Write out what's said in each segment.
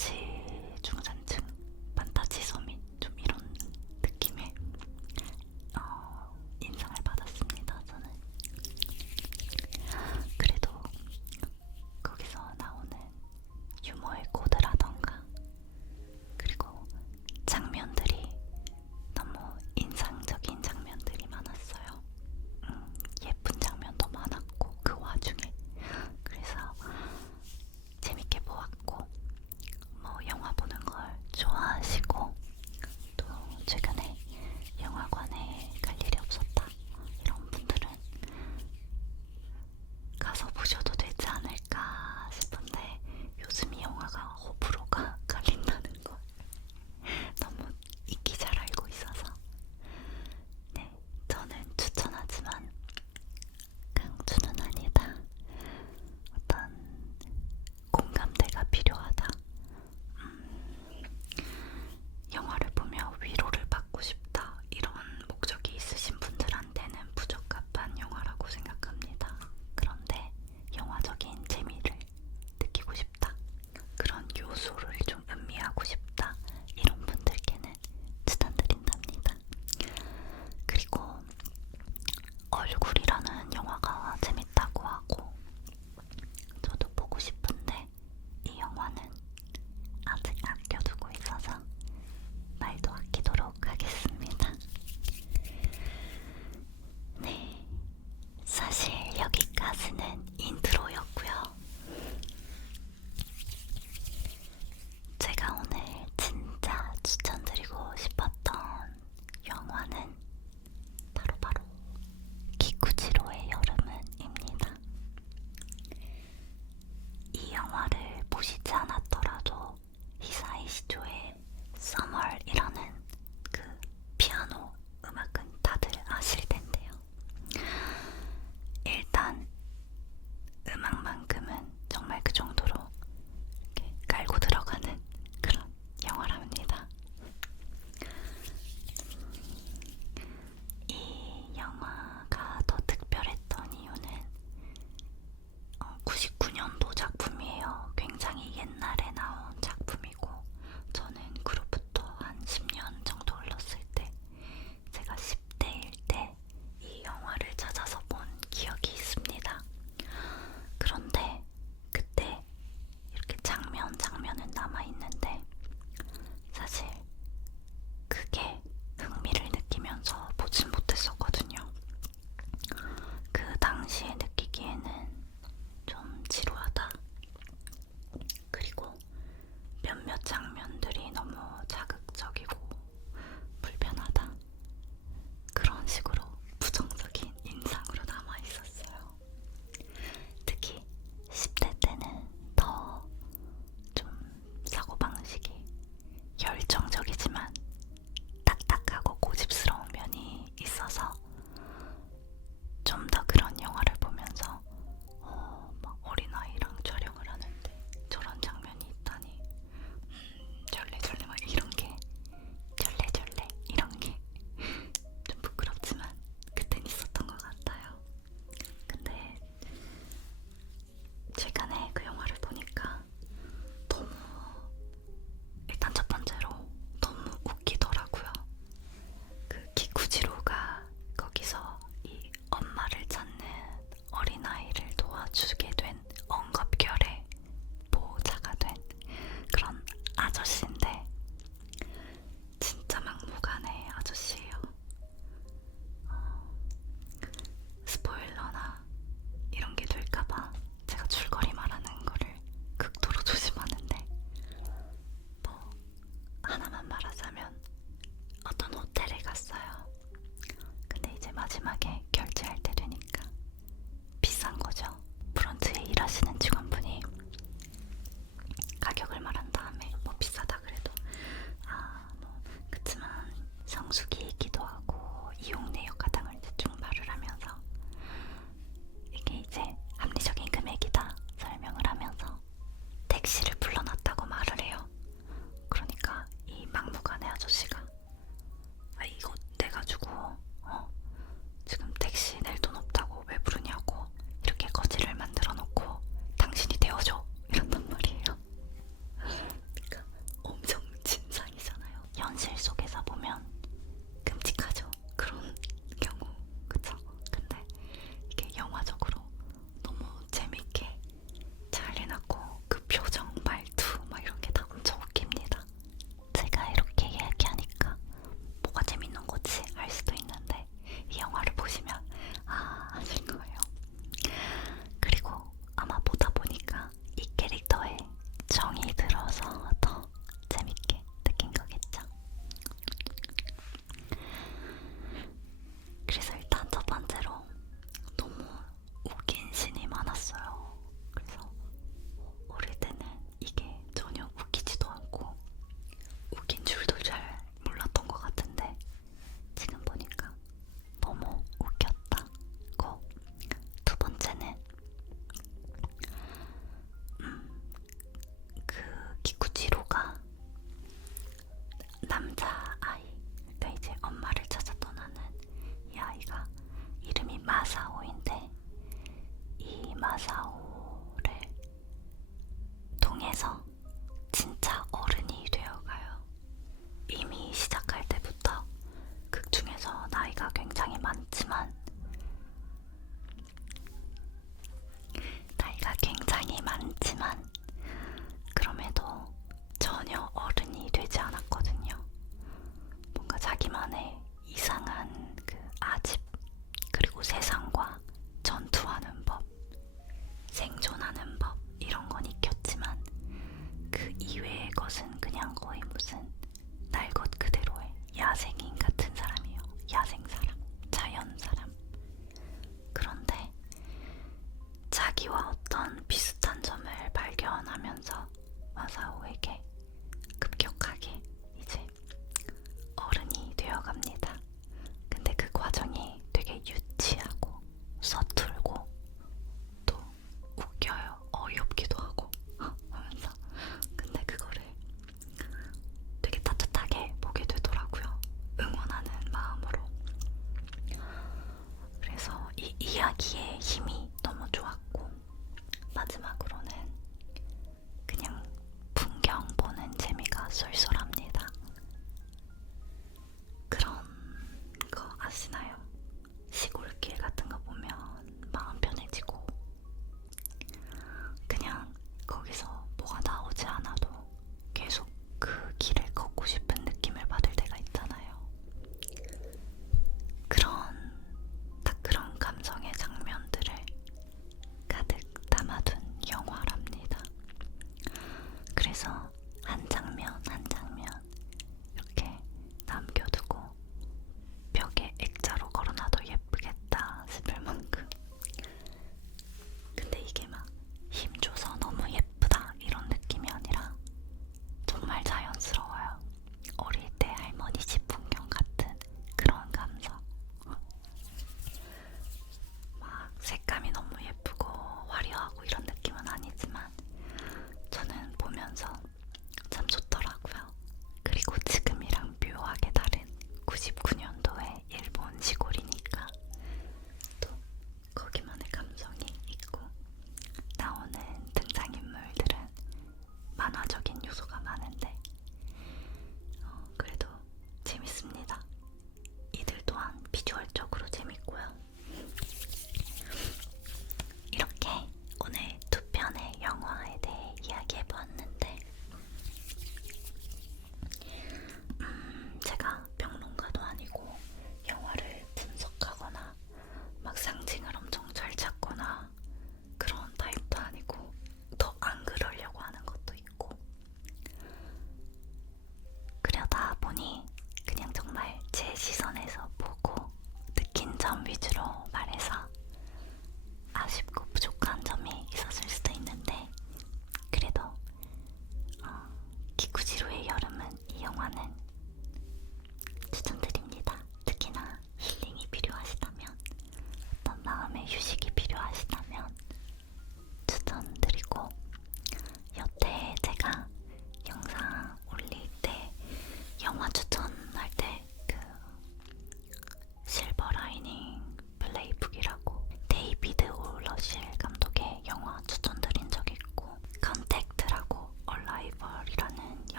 판타지 중산층, 판타지 서민 좀 이런 느낌의 인상을 받았습니다. 저는 그래도 거기서 나오는 유머의 코드라던가 그리고 장면들이 너무 인상적인 장면들이 많았어요. 예쁜 장면도 많았고 그 와중에 그래서 재밌게 보았고 뭐 영화 보는 걸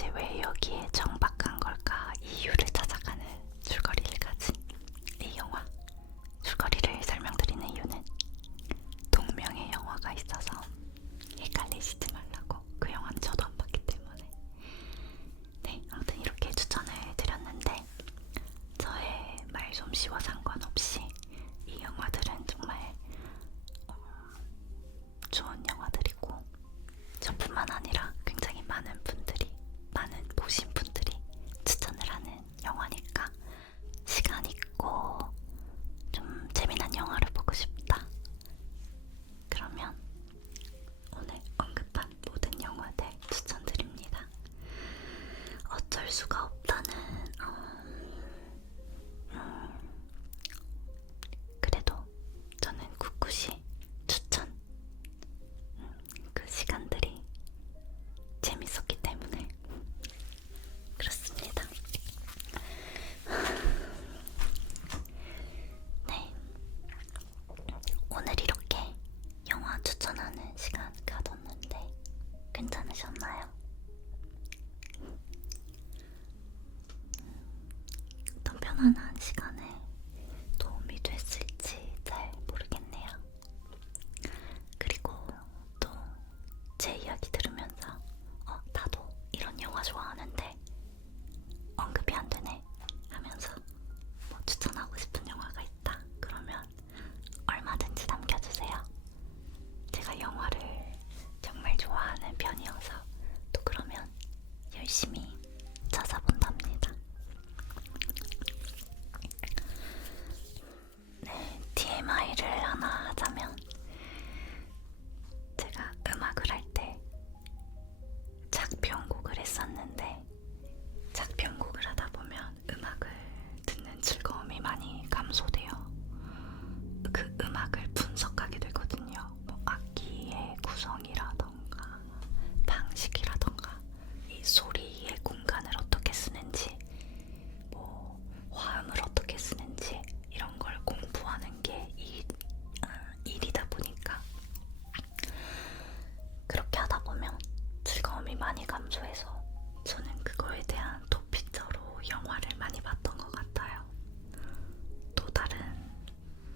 도대체 왜 여기에 정박한 걸까 이유를 찾아가는 줄거리를 가진 이 영화. 줄거리를 설명드리는 이유는 동명의 영화가 있어서 헷갈리시지 말라고. 그 영화는 저도 안 봤기 때문에. 네, 아무튼 이렇게 추천을 드렸는데 저의 말솜씨와 상관없이 이 영화들은 정말 좋은 영화들이고, 저뿐만 아니라 굉장히 많은 분들이, 많은 보신 분들이 추천을 하는 영화니까 시간 있고 좀 재미난 영화를 보고 싶다. 그러면 오늘 언급한 모든 영화들 추천드립니다. 어쩔 수가 없다는 그래도 저는 꿋꿋이 추천. 그 시간들이 재밌었기 때문에 그렇습니다. 네, 오늘 이렇게 영화 추천하는 시간 가졌는데 괜찮으셨나요? 어떤 편안한 시간에 도움이 됐을지 잘 모르겠네요. 그리고 또 제 이야기 들으면서 나도 이런 영화 좋아하는데 언급이 안 되네 하면서 뭐 추천하고 싶은 영화가 있다 그러면 얼마든지 남겨주세요. 제가 영화를 정말 좋아하는 편이어서 또 그러면 열심히 찾아본답니다. 네, TMI를 하나 하자면 제가 음악을 할 때 작편곡을 했었는데 작편곡을 하다 보면 음악을 듣는 즐거움이 많이 감소돼요. 그 음악을 분석하게 되거든요. 뭐 악기의 구성이라던가 방식이라던가 이 소리의 공간을 어떻게 쓰는지, 뭐 화음을 어떻게 쓰는지 이런 걸 공부하는 게 일이다 보니까 그렇게 하다 보면 즐거움이 많이 감소해서 저는 그거에 대한 도피처로 영화를 많이 봤던 것 같아요. 또 다른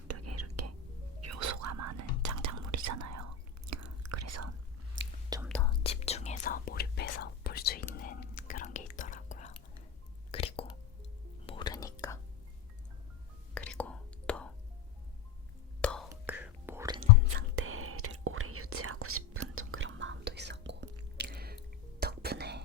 되게 이렇게 요소가 많은 장작물이잖아요. 그래서 좀 더 집중해서 몰입해서 볼 수 있는 그런 게 있더라고요. 그리고 모르니까, 그리고 더 그 모르는 상태를 오래 유지하고 싶은 좀 그런 마음도 있었고, 덕분에